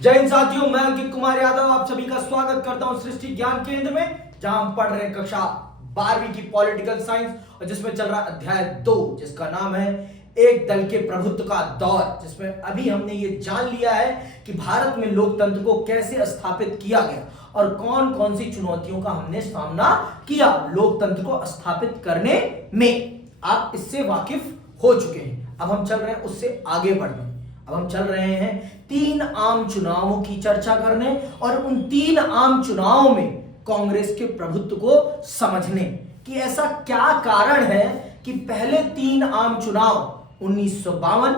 जय हिंद साथियों, मैं अंकित कुमार यादव आप सभी का स्वागत करता हूं सृष्टि ज्ञान केंद्र में, जहां हम पढ़ रहे हैं कक्षा 12वीं की पॉलिटिकल साइंस और जिसमें चल रहा अध्याय 2 जिसका नाम है एक दल के प्रभुत्व का दौर। जिसमें अभी हमने ये जान लिया है कि भारत में लोकतंत्र को कैसे स्थापित किया गया और कौन कौन सी चुनौतियों का हमने सामना किया लोकतंत्र को स्थापित करने में। आप इससे वाकिफ हो चुके हैं। अब हम चल रहे हैं उससे आगे बढ़ने। अब हम चल रहे हैं 3 आम चुनावों की चर्चा करने और उन 3 आम चुनावों में कांग्रेस के प्रभुत्व को समझने कि ऐसा क्या कारण है कि पहले 3 आम चुनाव 1952,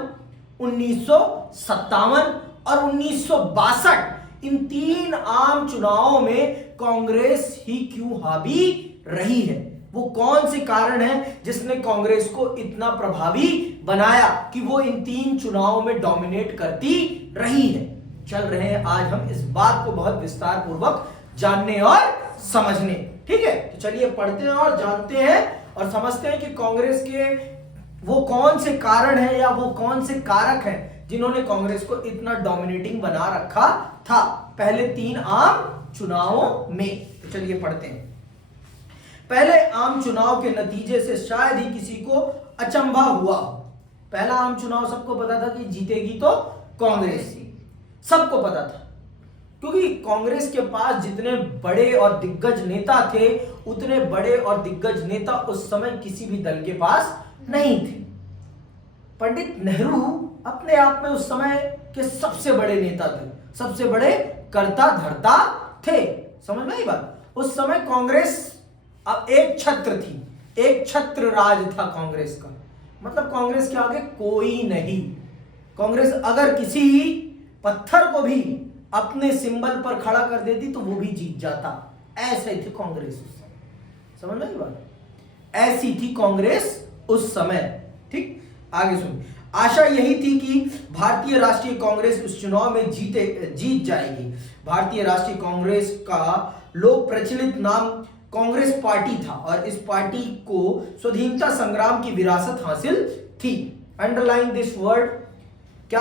1957 और 1962 इन 3 आम चुनावों में कांग्रेस ही क्यों हावी रही है। वो कौन से कारण है जिसने कांग्रेस को इतना प्रभावी बनाया कि वो इन 3 चुनावों में डोमिनेट करती रही है। चल रहे हैं आज हम इस बात को बहुत विस्तार पूर्वक जानने और समझने। ठीक है, तो चलिए पढ़ते हैं और जानते हैं और समझते हैं कि कांग्रेस के वो कौन से कारण है या वो कौन से कारक हैं जिन्होंने कांग्रेस को इतना डोमिनेटिंग बना रखा था पहले 3 आम चुनावों में। तो चलिए पढ़ते हैं। पहले आम चुनाव के नतीजे से शायद ही किसी को अचंभा हुआ। पहला आम चुनाव सबको पता था कि जीतेगी तो कांग्रेस ही, सबको पता था, क्योंकि कांग्रेस के पास जितने बड़े और दिग्गज नेता थे उतने बड़े और दिग्गज नेता उस समय किसी भी दल के पास नहीं थे। पंडित नेहरू अपने आप में उस समय के सबसे बड़े नेता थे, सबसे बड़े कर्ता धर्ता थे। समझ में आई बात। उस समय कांग्रेस अब एक छत्र थी, एक छत्र राज था कांग्रेस का, मतलब कांग्रेस के आगे कोई नहीं। कांग्रेस अगर किसी पत्थर को भी अपने सिंबल पर खड़ा कर देती तो वो भी जीत जाता। ऐसे थी कांग्रेस उस समय। समझ में आई बात। ऐसी थी कांग्रेस उस समय। ठीक, आगे सुनिए। आशा यही थी कि भारतीय राष्ट्रीय कांग्रेस इस चुनाव में जीत जाएगी। भारतीय राष्ट्रीय कांग्रेस का लोक प्रचलित नाम कांग्रेस पार्टी था और इस पार्टी को स्वाधीनता संग्राम की विरासत हासिल थी। Underline this word. क्या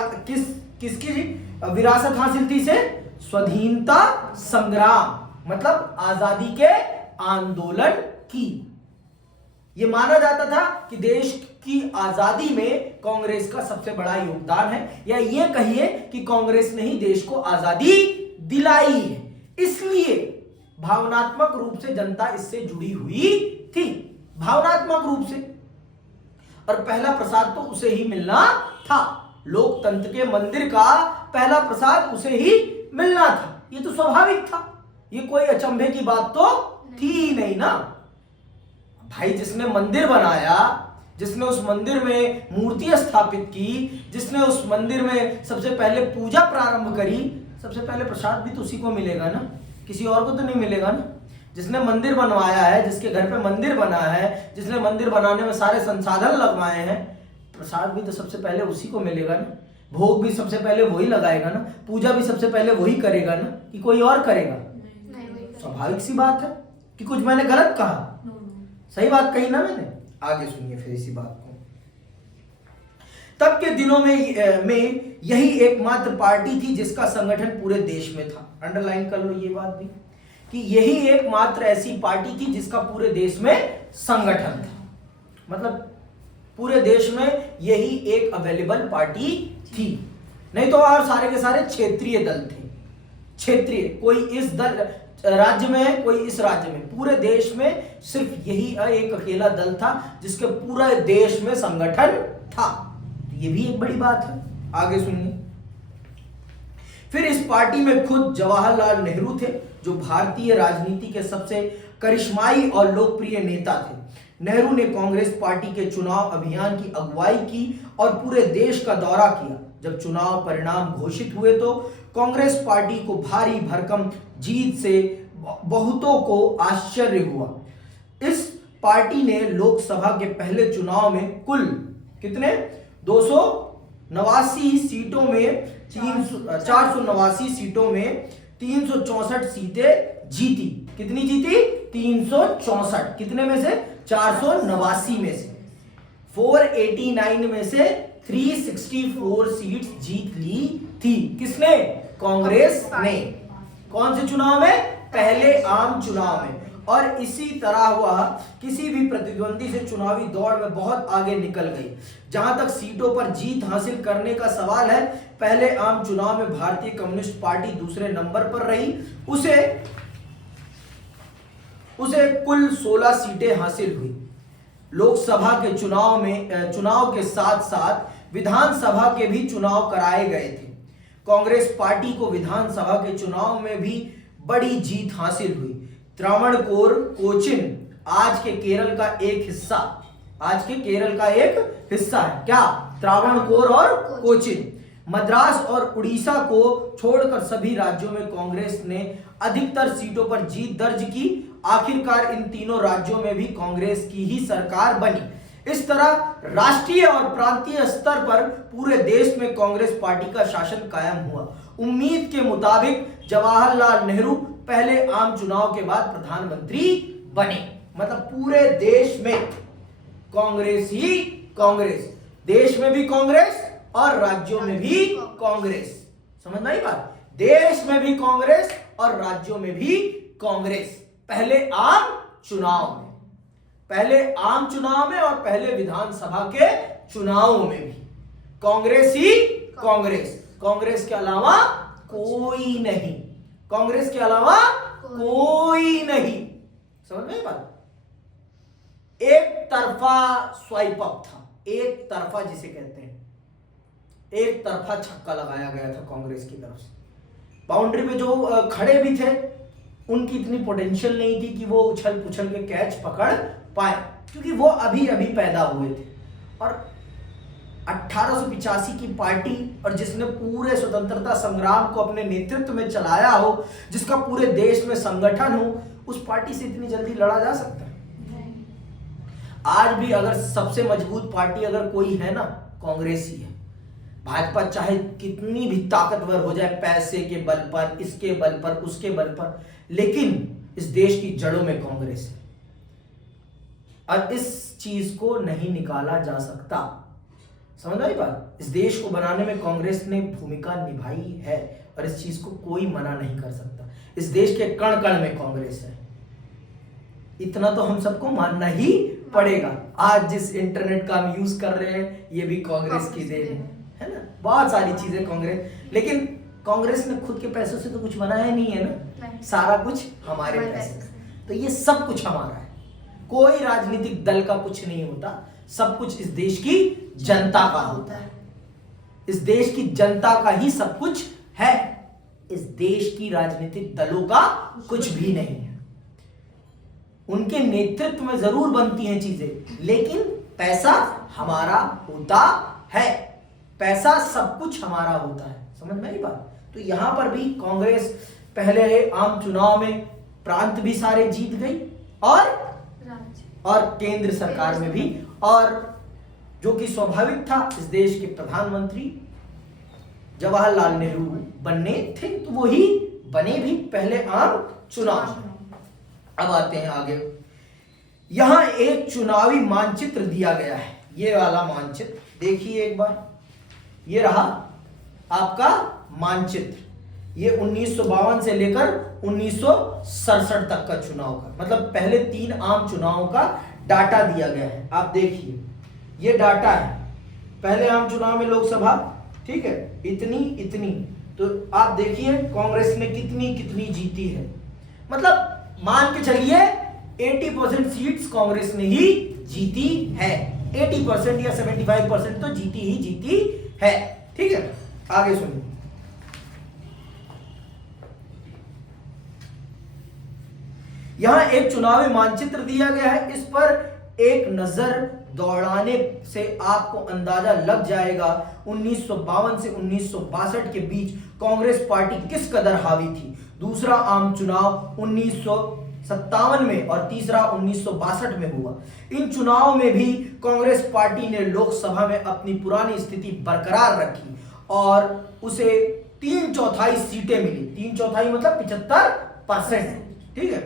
किसकी विरासत हासिल थी से? स्वाधीनता संग्राम, मतलब आजादी के आंदोलन की। यह माना जाता था कि देश की आजादी में कांग्रेस का सबसे बड़ा योगदान है, या यह कहिए कि कांग्रेस ने ही देश को आजादी दिलाई है। इसलिए भावनात्मक रूप से जनता इससे जुड़ी हुई थी, भावनात्मक रूप से। और पहला प्रसाद तो उसे ही मिलना था। लोकतंत्र के मंदिर का पहला प्रसाद उसे ही मिलना था। ये तो स्वाभाविक था, ये कोई अचंभे की बात तो थी ही नहीं ना भाई। जिसने मंदिर बनाया, जिसने उस मंदिर में मूर्ति स्थापित की, जिसने उस मंदिर में सबसे पहले पूजा प्रारंभ करी, सबसे पहले प्रसाद भी तो उसी को मिलेगा ना, किसी और को तो नहीं मिलेगा ना। जिसने मंदिर बनवाया है, जिसके घर पे मंदिर बना है, जिसने मंदिर बनाने में सारे संसाधन लगवाए हैं, प्रसाद भी तो सबसे पहले उसी को मिलेगा ना। भोग भी सबसे पहले वही लगाएगा ना, पूजा भी सबसे पहले वही करेगा ना, कि कोई और करेगा? स्वाभाविक सी बात है। कि कुछ मैंने गलत कहा? सही बात कही ना मैंने। आगे सुनिए फिर इसी बात को। तब के दिनों में यही एकमात्र पार्टी थी जिसका संगठन पूरे देश में था। अंडरलाइन कर लो ये बात भी, कि यही एकमात्र ऐसी पार्टी थी जिसका पूरे देश में संगठन था। मतलब पूरे देश में यही एक अवेलेबल पार्टी थी। नहीं तो और सारे के सारे क्षेत्रीय दल थे। क्षेत्रीय, कोई इस दल राज्य में है, कोई इस राज्य में। पूरे देश में सिर्फ यही एक अकेला दल था जिसके पूरे देश में संगठन था। ये भी एक बड़ी बात है। आगे सुनिए। फिर इस पार्टी में खुद जवाहरलाल नेहरू थे, जो भारतीय राजनीति के सबसे करिश्माई और लोकप्रिय नेता थे। नेहरू ने कांग्रेस पार्टी के चुनाव अभियान की अगुवाई की और पूरे देश का दौरा किया। जब चुनाव परिणाम घोषित हुए तो कांग्रेस पार्टी को भारी भरकम जीत से बहुतों को आश्चर्य हुआ। इस पार्टी ने लोकसभा के पहले चुनाव में कुल कितने 289 सीटों में 489 सीटों में 364 सीटें जीती। कितनी जीती? 364। कितने में से? 489 में से। 489 में से 364 सीट्स जीत ली थी। किसने? कांग्रेस ने। कौन से चुनाव में? पहले आम चुनाव में। और इसी तरह हुआ, किसी भी प्रतिद्वंदी से चुनावी दौड़ में बहुत आगे निकल गई। जहां तक सीटों पर जीत हासिल करने का सवाल है, पहले आम चुनाव में भारतीय कम्युनिस्ट पार्टी दूसरे नंबर पर रही। उसे कुल 16 सीटें हासिल हुई। लोकसभा के चुनाव के साथ साथ विधानसभा के भी चुनाव कराए गए थे। कांग्रेस पार्टी को विधानसभा के चुनाव में भी बड़ी जीत हासिल हुई। त्रावणकोर, कोचिन आज के केरल का एक हिस्सा है। क्या? त्रावणकोर और कोचिन। मद्रास और उड़ीसा को छोड़कर सभी राज्यों में कांग्रेस ने अधिकतर सीटों पर जीत दर्ज की। आखिरकार इन तीनों राज्यों में भी कांग्रेस की ही सरकार बनी। इस तरह राष्ट्रीय और प्रांतीय स्तर पर पूरे देश में कांग्रेस पार्टी का शासन कायम हुआ। उम्मीद के मुताबिक जवाहरलाल नेहरू पहले आम चुनाव के बाद प्रधानमंत्री बने। मतलब पूरे देश में कांग्रेस ही कांग्रेस, देश में भी कांग्रेस और राज्यों में भी कांग्रेस। समझ में आई बात? देश में भी कांग्रेस और राज्यों में भी कांग्रेस। पहले आम चुनाव में और पहले विधानसभा के चुनावों में भी कांग्रेस ही कांग्रेस। कांग्रेस के अलावा कोई नहीं। कांग्रेस के अलावा कोई नहीं। समझ में आई बात? एक तरफा स्वाइप अप था, एक तरफा जिसे कहते हैं, एक तरफा छक्का लगाया गया था कांग्रेस की तरफ से। बाउंड्री पे जो खड़े भी थे उनकी इतनी पोटेंशियल नहीं थी कि वो उछल पुछल के कैच पकड़ पाए, क्योंकि वो अभी अभी पैदा हुए थे। और 1885 की पार्टी, और जिसने पूरे स्वतंत्रता संग्राम को अपने नेतृत्व में चलाया हो, जिसका पूरे देश में संगठन हो, उस पार्टी से इतनी जल्दी लड़ा जा सकता है? आज भी अगर सबसे मजबूत पार्टी अगर कोई है ना, कांग्रेस ही है। भाजपा चाहे कितनी भी ताकतवर हो जाए, पैसे के बल पर, इसके बल पर, उसके बल पर, लेकिन इस देश की जड़ों में कांग्रेस है और इस चीज को नहीं निकाला जा सकता। समझ आई बात? इस देश को बनाने में कांग्रेस ने भूमिका निभाई है और इस चीज को कोई मना नहीं कर सकता। इस देश के कण कण में कांग्रेस है, इतना तो हम सबको मानना ही पड़ेगा। आज जिस इंटरनेट का हम यूज कर रहे हैं, ये भी कांग्रेस की देन है ना। बहुत सारी चीजें कांग्रेस, लेकिन कांग्रेस ने खुद के पैसों से तो कुछ बनाया नहीं है ना, सारा कुछ हमारे पैसे से। तो ये सब कुछ हमारा है, कोई राजनीतिक दल का कुछ नहीं होता, सब कुछ इस देश की जनता का होता है। इस देश की जनता का ही सब कुछ है, इस देश की राजनीतिक दलों का कुछ भी नहीं है। उनके नेतृत्व में जरूर बनती हैं चीजें, लेकिन पैसा हमारा होता है, पैसा सब कुछ हमारा होता है। समझ में आई बात? तो यहां पर भी कांग्रेस पहले आम चुनाव में प्रांत भी सारे जीत गई और केंद्र सरकार में भी, और जो कि स्वाभाविक था, इस देश के प्रधानमंत्री जवाहरलाल नेहरू बनने थे, तो वो ही बने भी पहले आम चुनाव। अब आते हैं आगे। यहां एक चुनावी मानचित्र दिया गया है, ये वाला मानचित्र देखिए एक बार। ये रहा आपका मानचित्र। ये 1952 से लेकर 1967 तक का चुनाव का, मतलब पहले 3 आम चुनावों का डाटा दिया गया है। आप देखिए, ये डाटा है पहले आम चुनाव में लोकसभा, ठीक है, इतनी। तो आप देखिए कांग्रेस ने कितनी जीती है। मतलब मान के चलिए 80% सीट्स कांग्रेस ने ही जीती है। 80% या 75% तो जीती है। ठीक है, आगे सुनिए। यहां एक चुनावी मानचित्र दिया गया है, इस पर एक नजर दौड़ाने से आपको अंदाजा लग जाएगा 1952 से 1962 के बीच कांग्रेस पार्टी किस कदर हावी थी। दूसरा आम चुनाव 1957 में और तीसरा 1962 में हुआ। इन चुनाव में भी कांग्रेस पार्टी ने लोकसभा में अपनी पुरानी स्थिति बरकरार रखी और उसे 3/4 सीटें मिली। 3/4 मतलब 75%। ठीक है,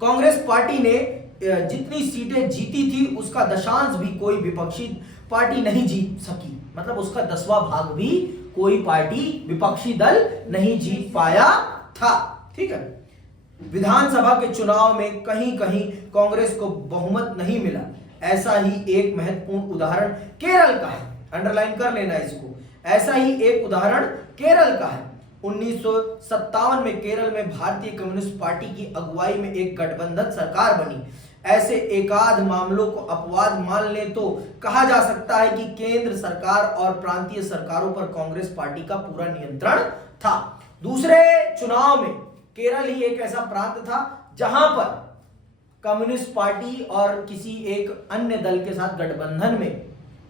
कांग्रेस पार्टी ने जितनी सीटें जीती थी उसका दशांश भी कोई विपक्षी पार्टी नहीं जीत सकी, मतलब उसका 10वां भाग भी कोई पार्टी विपक्षी दल नहीं जीत पाया था। ठीक है, विधानसभा के चुनाव में कहीं कहीं कांग्रेस को बहुमत नहीं मिला। ऐसा ही एक महत्वपूर्ण उदाहरण केरल का है, अंडरलाइन कर लेना इसको। ऐसा ही एक उदाहरण केरल का है। 1957 में केरल में भारतीय कम्युनिस्ट पार्टी की अगुवाई में एक गठबंधन सरकार बनी। ऐसे एकाध मामलों को अपवाद मान ले तो कहा जा सकता है कि केंद्र सरकार और प्रांतीय सरकारों पर कांग्रेस पार्टी का पूरा नियंत्रण था। दूसरे चुनाव में केरल ही एक ऐसा प्रांत था जहां पर कम्युनिस्ट पार्टी और किसी एक अन्य दल के साथ गठबंधन में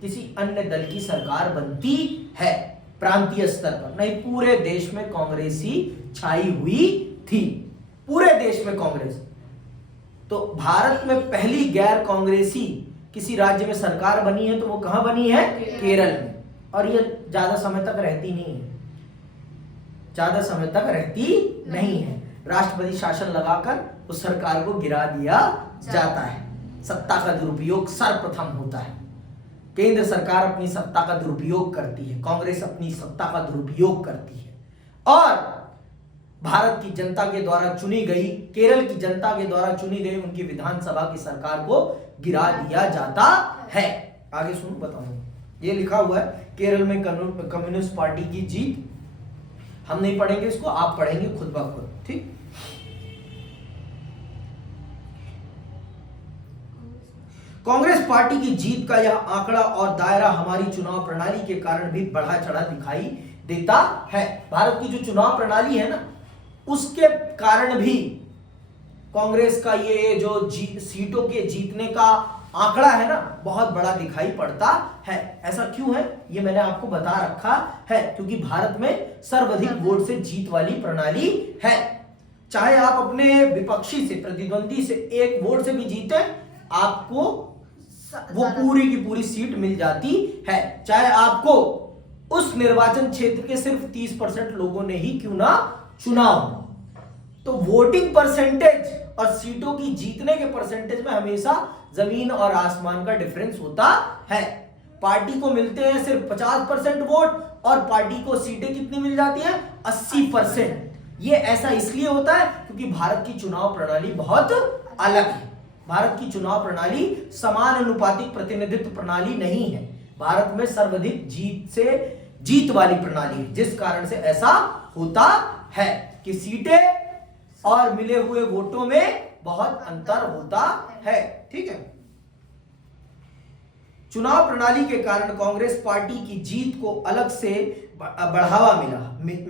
किसी अन्य दल की सरकार बनती है प्रांतीय स्तर पर, नहीं पूरे देश में कांग्रेस ही छाई हुई थी, पूरे देश में कांग्रेस। तो भारत में पहली गैर कांग्रेसी किसी राज्य में सरकार बनी है तो वो कहां बनी है? केरल में। और ये ज्यादा समय तक रहती नहीं है, ज्यादा समय तक रहती नहीं है। राष्ट्रपति शासन लगाकर उस सरकार को गिरा दिया जाता है। सत्ता का दुरुपयोग सर्वप्रथम होता है। केंद्र सरकार अपनी सत्ता का दुरुपयोग करती है, कांग्रेस अपनी सत्ता का दुरुपयोग करती है और भारत की जनता के द्वारा चुनी गई, केरल की जनता के द्वारा चुनी गई उनकी विधानसभा की सरकार को गिरा दिया जाता है। आगे सुनो, बताऊंगा। ये लिखा हुआ है केरल में कम्युनिस्ट पार्टी की जीत। हम नहीं पढ़ेंगे इसको, आप पढ़ेंगे खुद ब खुद। ठीक, कांग्रेस पार्टी की जीत का यह आंकड़ा और दायरा हमारी चुनाव प्रणाली के कारण भी बढ़ा चढ़ा दिखाई देता है। भारत की जो चुनाव प्रणाली है ना, उसके कारण भी कांग्रेस का ये जो सीटों के जीतने का आंकड़ा है ना, बहुत बड़ा दिखाई पड़ता है। ऐसा क्यों है ये मैंने आपको बता रखा है, क्योंकि भारत में सर्वाधिक वोट से जीत वाली प्रणाली है। चाहे आप अपने विपक्षी से, प्रतिद्वंदी से एक वोट से भी जीते, आपको वो पूरी की पूरी सीट मिल जाती है। चाहे आपको उस निर्वाचन क्षेत्र के सिर्फ 30% लोगों ने ही क्यों ना चुना हो। तो वोटिंग परसेंटेज और सीटों की जीतने के परसेंटेज में हमेशा जमीन और आसमान का डिफरेंस होता है। पार्टी को मिलते हैं सिर्फ 50% वोट और पार्टी को सीटें कितनी मिल जाती हैं? 80%। ये ऐसा इसलिए होता है क्योंकि भारत की चुनाव प्रणाली बहुत अलग है। भारत की चुनाव प्रणाली समानुपातिक प्रतिनिधित्व प्रणाली नहीं है। भारत में सर्वाधिक जीत वाली प्रणाली है, जिस कारण से ऐसा होता है कि सीटें और मिले हुए वोटों में बहुत अंतर होता है। ठीक है, चुनाव प्रणाली के कारण कांग्रेस पार्टी की जीत को अलग से बढ़ावा मिला।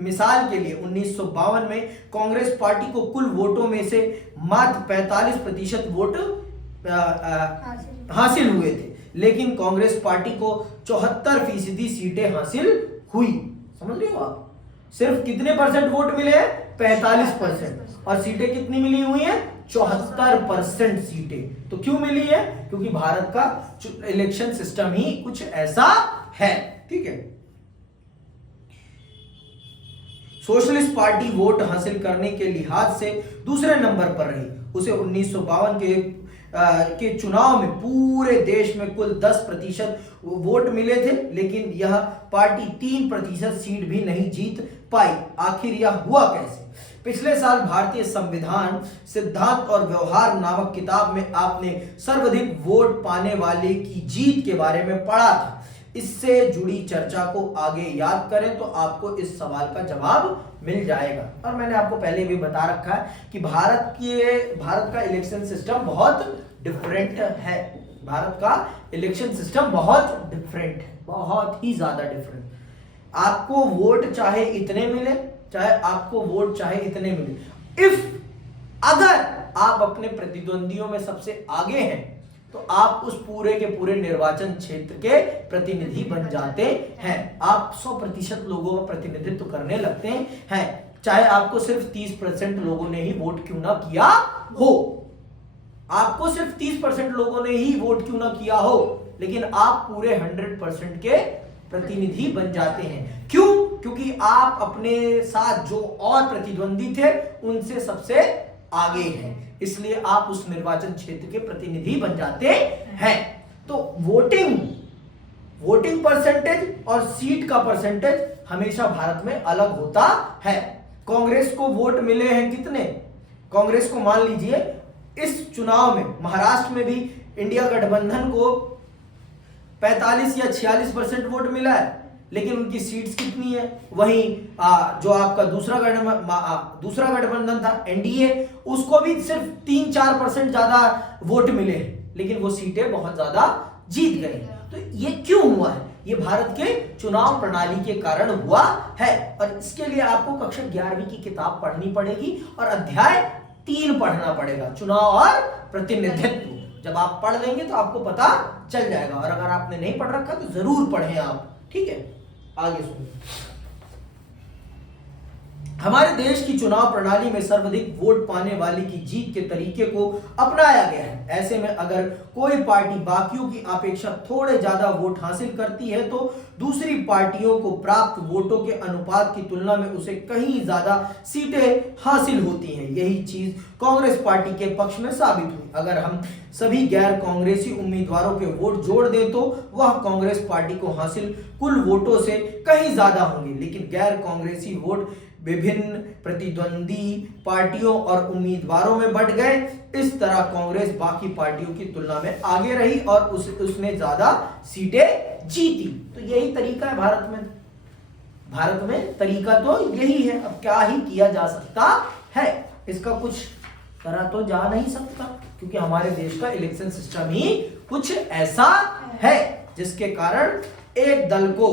मिसाल के लिए 1952 में कांग्रेस पार्टी को कुल वोटों में से मात्र 45% वोट हासिल हुए थे, लेकिन कांग्रेस पार्टी को 74% सीटें हासिल हुई। समझ रहे हो आप? सिर्फ कितने परसेंट वोट मिले हैं? 45%। और सीटें कितनी मिली हुई हैं? 74% सीटें। तो क्यों मिली है? क्योंकि भारत का इलेक्शन सिस्टम ही कुछ ऐसा है। ठीक है, सोशलिस्ट पार्टी वोट हासिल करने के लिहाज से दूसरे नंबर पर रही। उसे 1952 के चुनाव में पूरे देश में कुल 10% वोट मिले थे, लेकिन यह पार्टी 3% सीट भी नहीं जीत पाई। आखिर यह हुआ कैसे? पिछले साल भारतीय संविधान सिद्धांत और व्यवहार नामक किताब में आपने सर्वाधिक वोट पाने वाले की जीत के बारे में पढ़ा था। इससे जुड़ी चर्चा को आगे याद करें तो आपको इस सवाल का जवाब मिल जाएगा। और मैंने आपको पहले भी बता रखा है कि भारत का इलेक्शन सिस्टम बहुत डिफरेंट है। भारत का इलेक्शन सिस्टम बहुत डिफरेंट है, बहुत ही ज्यादा डिफरेंट। आपको वोट चाहे इतने मिले, चाहे आपको वोट चाहे इतने मिले, अगर आप अपने प्रतिद्वंदियों में सबसे आगे हैं तो आप उस पूरे के पूरे निर्वाचन क्षेत्र के प्रतिनिधि बन जाते हैं। आप 100% लोगों का प्रतिनिधित्व करने लगते हैं, चाहे आपको सिर्फ 30% लोगों ने ही वोट क्यों ना किया हो। आपको सिर्फ 30% लोगों ने ही वोट क्यों ना किया हो, लेकिन आप पूरे 100% के प्रतिनिधि बन जाते हैं। क्यों? क्योंकि आप अपने साथ जो और प्रतिद्वंदी थे उनसे सबसे आगे हैं। इसलिए आप उस निर्वाचन क्षेत्र के प्रतिनिधि बन जाते हैं। तो वोटिंग परसेंटेज और सीट का परसेंटेज हमेशा भारत में अलग होता है। कांग्रेस को वोट मिले हैं कितने? कांग्रेस को मान लीजिए इस चुनाव में महाराष्ट्र में भी इंडिया गठबंधन को 45 या 46% वोट मिला है, लेकिन उनकी सीट्स कितनी है? वहीं जो आपका दूसरा गठबंधन था एनडीए, उसको भी सिर्फ 3-4% ज्यादा वोट मिले हैं, लेकिन वो सीटें बहुत ज्यादा जीत गए। तो ये क्यों हुआ है? ये भारत के चुनाव प्रणाली के कारण हुआ है। और इसके लिए आपको कक्षा 11वीं की किताब पढ़नी पड़ेगी और अध्याय 3 पढ़ना पड़ेगा, चुनाव और प्रतिनिधित्व। जब आप पढ़ लेंगे तो आपको पता चल जाएगा, और अगर आपने नहीं पढ़ रखा तो जरूर पढ़ें आप, ठीक है। आगे सुनिए। हमारे देश की चुनाव प्रणाली में सर्वाधिक वोट पाने वाले की जीत के तरीके को अपनाया गया है। ऐसे में अगर कोई पार्टी बाकियों की अपेक्षा थोड़े ज्यादा वोट हासिल करती है तो दूसरी पार्टियों को प्राप्त वोटों के अनुपात की तुलना में उसे कहीं ज्यादा सीटें हासिल होती हैं। यही चीज कांग्रेस पार्टी के पक्ष में साबित हुई। अगर हम सभी गैर कांग्रेसी उम्मीदवारों के वोट जोड़ दें तो वह कांग्रेस पार्टी को हासिल कुल वोटों से कहीं ज्यादा होंगे, लेकिन गैर कांग्रेसी वोट विभिन्न प्रतिद्वंदी पार्टियों और उम्मीदवारों में बढ़ गए। इस तरह कांग्रेस बाकी पार्टियों की तुलना में आगे रही और उसने ज्यादा सीटें जीती। तो यही तरीका है भारत में तरीका तो यही है। अब क्या ही किया जा सकता है, इसका कुछ करा तो जा नहीं सकता, क्योंकि हमारे देश का इलेक्शन सिस्टम ही कुछ ऐसा है जिसके कारण एक दल को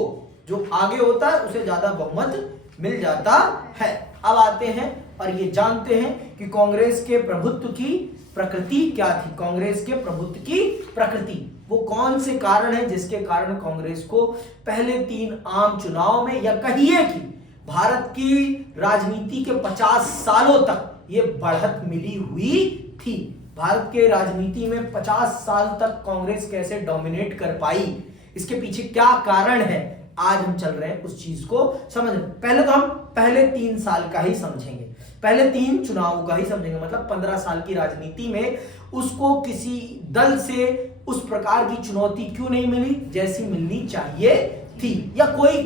जो आगे होता है उसे ज्यादा बहुमत मिल जाता है। अब आते हैं और ये जानते हैं कि कांग्रेस के प्रभुत्व की प्रकृति क्या थी। कांग्रेस के प्रभुत्व की प्रकृति वो कौन से कारण है जिसके कारण कांग्रेस को पहले 3 आम चुनाव में, या कहिए कि भारत की राजनीति के 50 सालों तक ये बढ़त मिली हुई थी। भारत के राजनीति में 50 साल तक कांग्रेस कैसे डोमिनेट कर पाई, इसके पीछे क्या कारण है, आज हम चल रहे हैं उस चीज को समझ। पहले तो हम पहले 3 साल का ही समझेंगे, पहले 3 चुनाव का ही समझेंगे। मतलब 15 साल की राजनीति में उसको किसी दल से उस प्रकार की चुनौती क्यों नहीं मिली जैसी मिलनी चाहिए थी, या कोई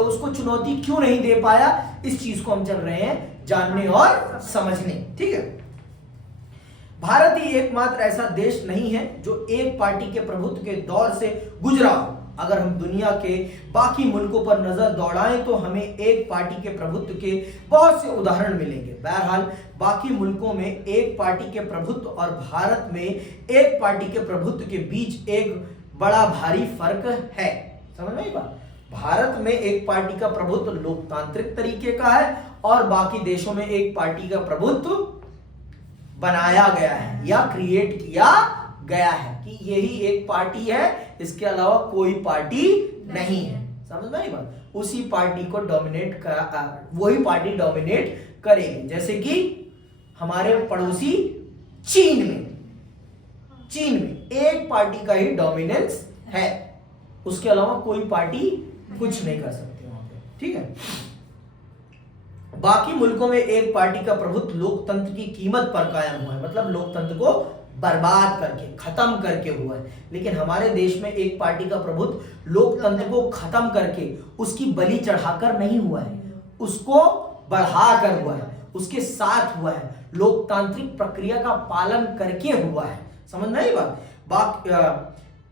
उसको चुनौती क्यों नहीं दे पाया। इस चीज को हम चल रहे हैं जानने और समझने, ठीक है। भारत ही एकमात्र ऐसा देश नहीं है जो एक पार्टी के प्रभुत्व के दौर से गुजरा हो। अगर हम दुनिया के बाकी मुल्कों पर नजर दौड़ाएं तो हमें एक पार्टी के प्रभुत्व के बहुत से उदाहरण मिलेंगे। बहरहाल बाकी मुल्कों में एक पार्टी के प्रभुत्व और भारत में एक पार्टी के प्रभुत्व के बीच एक बड़ा भारी फर्क है। समझ में आई बात? भारत में एक पार्टी का प्रभुत्व लोकतांत्रिक तरीके का है और बाकी देशों में एक पार्टी का प्रभुत्व बनाया गया है या क्रिएट किया गया है कि यही एक पार्टी है, इसके अलावा कोई पार्टी नहीं है। समझ में आई बात? उसी पार्टी को वही पार्टी डोमिनेट करेगी। जैसे कि हमारे पड़ोसी चीन में एक पार्टी का ही डोमिनेंस है, उसके अलावा कोई पार्टी कुछ नहीं कर सकती वहां पे, ठीक है। बाकी मुल्कों में एक पार्टी का प्रभुत्व लोकतंत्र की कीमत पर कायम हुआ है, मतलब लोकतंत्र को बर्बाद करके, खत्म करके हुआ है। लेकिन हमारे देश में एक पार्टी का प्रभुत्व लोकतंत्र को खत्म करके उसकी बलि चढ़ाकर नहीं हुआ है, उसको बढ़ाकर हुआ है, उसके साथ हुआ है, लोकतांत्रिक प्रक्रिया का पालन करके हुआ है। समझ में आई बात?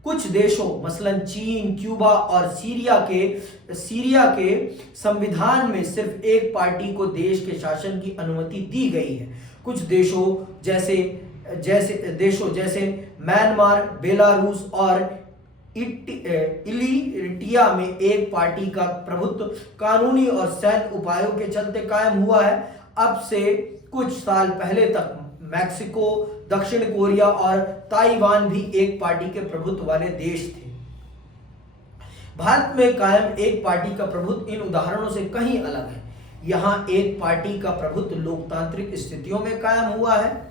कुछ देशों मसलन चीन, क्यूबा और सीरिया के संविधान में सिर्फ एक पार्टी को देश के शासन की अनुमति दी गई है। कुछ देशों जैसे म्यांमार, बेलारूस और इलिरिटिया में एक पार्टी का प्रभुत्व कानूनी और सैन्य उपायों के चलते कायम हुआ है। अब से कुछ साल पहले तक मैक्सिको, दक्षिण कोरिया और ताइवान भी एक पार्टी के प्रभुत्व वाले देश थे। भारत में कायम एक पार्टी का प्रभुत्व इन उदाहरणों से कहीं अलग है। यहाँ एक पार्टी का प्रभुत्व लोकतांत्रिक स्थितियों में कायम हुआ है।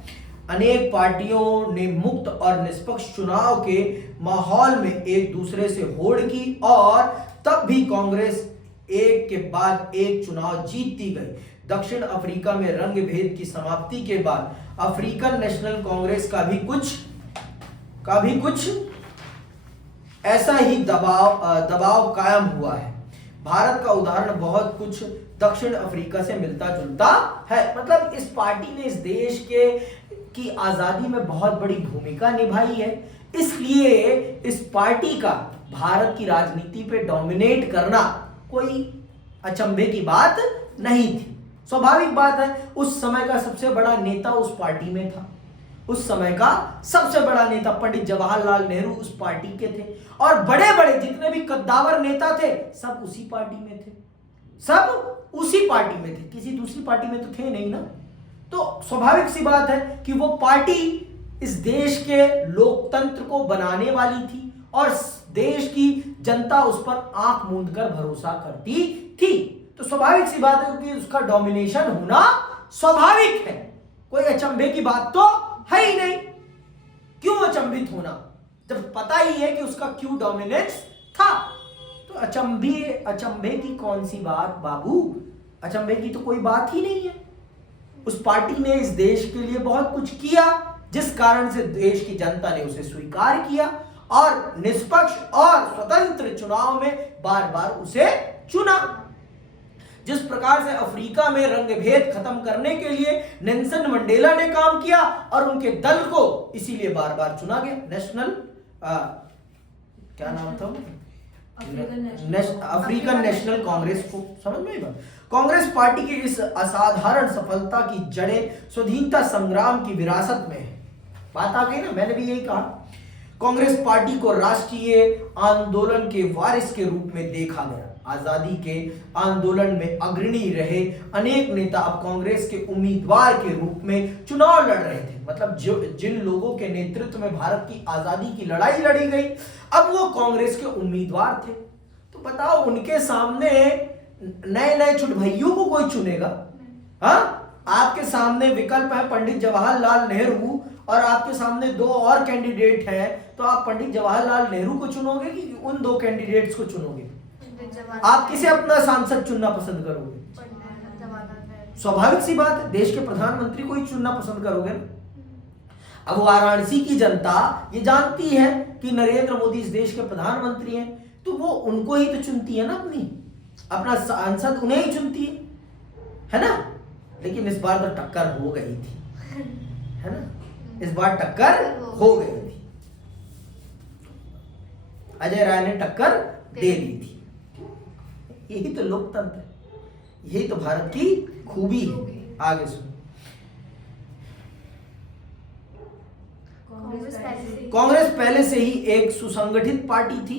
अनेक पार्टियों ने मुक्त और निष्पक्ष चुनाव के माहौल में एक दूसरे से होड़ की और तब भी कांग्रेस एक के बाद एक चुनाव जीतती गई। दक्षिण अफ्रीका में रंग भेद की समाप्ति के बाद अफ्रीकन नेशनल कांग्रेस का भी कुछ ऐसा ही दबाव कायम हुआ है। भारत का उदाहरण बहुत कुछ दक्षिण अफ्रीका से मिलता जुलता है। मतलब इस पार्टी ने इस देश की आजादी में बहुत बड़ी भूमिका निभाई है, इसलिए इस पार्टी का भारत की राजनीति पे डोमिनेट करना कोई अचंभे की बात नहीं थी। स्वाभाविक बात है, उस समय का सबसे बड़ा नेता उस पार्टी में था। उस समय का सबसे बड़ा नेता पंडित जवाहरलाल नेहरू उस पार्टी के थे, और बड़े बड़े जितने भी कद्दावर नेता थे सब उसी पार्टी में थे, सब उसी पार्टी में थे, किसी दूसरी पार्टी में तो थे नहीं ना। तो स्वाभाविक सी बात है कि वो पार्टी इस देश के लोकतंत्र को बनाने वाली थी और देश की जनता उस पर आंख मूंद कर भरोसा करती थी। तो स्वाभाविक सी बात है कि उसका डोमिनेशन होना स्वाभाविक है, कोई अचंभे की बात तो है ही नहीं। क्यों अचंभित होना, जब पता ही है कि उसका क्यों डोमिनेंस था। तो अचंभे की कौन सी बात बाबू, अचंभे की तो कोई बात ही नहीं है। उस पार्टी ने इस देश के लिए बहुत कुछ किया, जिस कारण से देश की जनता ने उसे स्वीकार किया और निष्पक्ष और स्वतंत्र चुनाव में बार बार उसे चुना। जिस प्रकार से अफ्रीका में रंगभेद खत्म करने के लिए नेल्सन मंडेला ने काम किया और उनके दल को इसीलिए बार बार चुना गया। क्या नाम था, अफ्रीकन नेशनल कांग्रेस को, समझ में बात। कांग्रेस पार्टी की इस असाधारण सफलता की जड़ें स्वाधीनता संग्राम की विरासत में है। बात आ गई ना, मैंने भी यही कहा। कांग्रेस पार्टी को राष्ट्रीय आंदोलन के वारिस के रूप में देखा गया। आजादी के आंदोलन में अग्रणी रहे अनेक नेता अब कांग्रेस के उम्मीदवार के रूप में चुनाव लड़ रहे थे। मतलब जिन लोगों के नेतृत्व में भारत की आजादी की लड़ाई लड़ी गई, अब वो कांग्रेस के उम्मीदवार थे। तो बताओ, उनके सामने नए नए चुटभइयों को कोई चुनेगा? हाँ, आपके सामने विकल्प है पंडित जवाहरलाल नेहरू और आपके सामने दो और कैंडिडेट हैं, तो आप पंडित जवाहरलाल नेहरू को चुनोगे कि उन दो कैंडिडेट्स को चुनोगे? आप किसे अपना सांसद चुनना पसंद करोगे? स्वाभाविक सी बात है, देश के प्रधानमंत्री को ही चुनना पसंद करोगे ना। अब वाराणसी की जनता ये जानती है कि नरेंद्र मोदी इस देश के प्रधानमंत्री हैं, तो वो उनको ही तो चुनती है ना, अपना सांसद उन्हें ही चुनती है ना। लेकिन इस बार तो टक्कर हो गई थी, है ना, इस बार टक्कर हो गई थी। अजय राय ने टक्कर दे दी थी। यही तो लोकतंत्र है, यही तो भारत की खूबी है। आगे सुनो। कांग्रेस पहले से ही एक सुसंगठित पार्टी थी।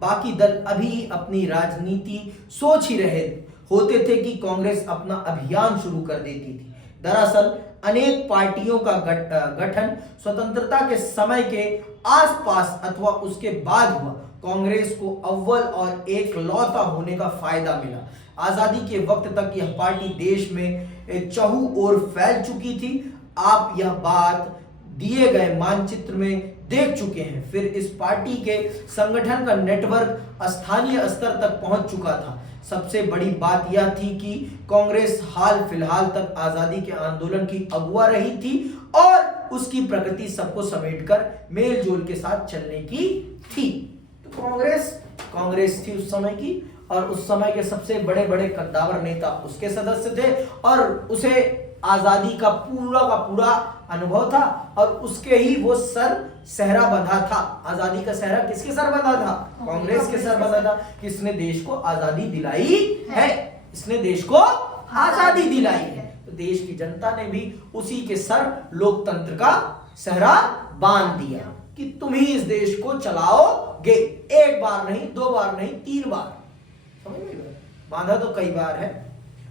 बाकी दल अभी अपनी राजनीति सोच ही रहे होते थे कि कांग्रेस अपना अभियान शुरू कर देती थी। दरअसल अनेक पार्टियों का गठन स्वतंत्रता के समय के आसपास अथवा उसके बाद हुआ। कांग्रेस को अव्वल और एक लौता होने का फायदा मिला। आजादी के वक्त तक यह पार्टी देश में चहु ओर फैल चुकी थी। आप यह बात दिए गए मानचित्र में देख चुके हैं। फिर इस पार्टी के संगठन का नेटवर्क स्थानीय स्तर तक पहुंच चुका था। सबसे बड़ी बात यह थी कि कांग्रेस हाल फिलहाल तक आजादी के आंदोलन की अगुवा रही थी और उसकी प्रकृति सबको समेटकर मेल जोल के साथ चलने की थी। तो कांग्रेस थी उस समय की, और उस समय के सबसे बड़े बड़े कद्दावर नेता उसके सदस्य थे और उसे आजादी का पूरा अनुभव था और उसके ही वो सहरा बंधा था। आजादी का सहरा किसके सर बंधा था? कांग्रेस के सर बंधा था। किसने देश को आजादी दिलाई है? इसने देश को आजादी दिलाई है। तो देश की जनता ने भी उसी के सर लोकतंत्र का सहरा बांध दिया कि तुम ही इस देश को चलाओगे। एक बार नहीं, दो बार नहीं, 3 बार। समझ में? बांधा तो कई बार है।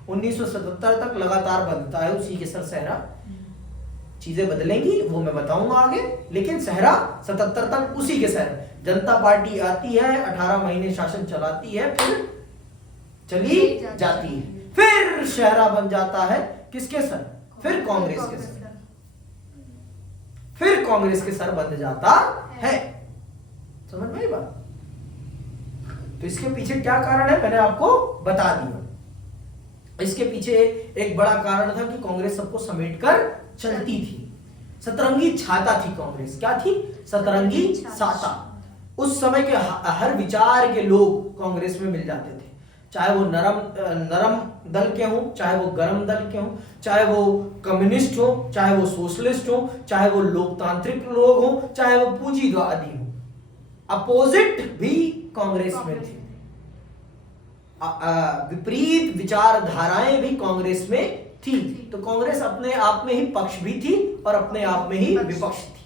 1977 तक लगातार बंधता है उसी के सर सहरा। चीजें बदलेंगी वो मैं बताऊंगा आगे, लेकिन सहरा 77 तक उसी के सहरा। जनता पार्टी आती है, 18 महीने शासन चलाती है, फिर चली जाती है, फिर शहरा बन जाता है किसके सर? फिर कांग्रेस के सर। फिर कांग्रेस के सर बंध जाता है। समझ में आई बात? तो इसके पीछे क्या कारण है मैंने आपको बता दिया। इसके पीछे एक बड़ा कारण था कि कांग्रेस सबको समेटकर चलती थी। सतरंगी छाता थी कांग्रेस। क्या थी? सतरंगी छाता। उस समय के हर विचार के लोग कांग्रेस में मिल जाते थे, चाहे वो नरम दल के हों, चाहे वो गरम दल के हों, चाहे वो कम्युनिस्ट हो, चाहे वो सोशलिस्ट हो, चाहे वो लोकतांत्रिक लोग हों, चाहे वो पूंजीवादी हो, अपोजिट भी कांग्रेस में थे। विपरीत विचारधाराएं भी कांग्रेस में थी। तो कांग्रेस अपने आप में ही पक्ष भी थी और अपने आप में ही विपक्ष थी।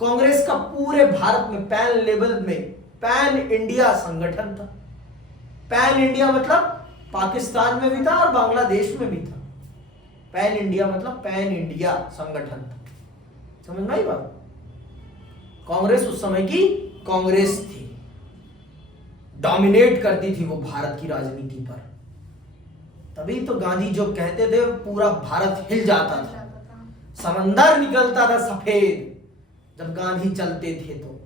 कांग्रेस का पूरे भारत में पैन लेवल में पैन इंडिया संगठन था। पैन इंडिया मतलब पाकिस्तान में भी था और बांग्लादेश में भी था। पैन इंडिया मतलब पैन इंडिया संगठन था। समझ में आई बात? कांग्रेस उस समय की कांग्रेस थी, डोमिनेट करती थी वो भारत की राजनीति पर। तभी तो गांधी जो कहते थे पूरा भारत हिल जाता था, समंदर निकलता था सफेद जब गांधी चलते थे। तो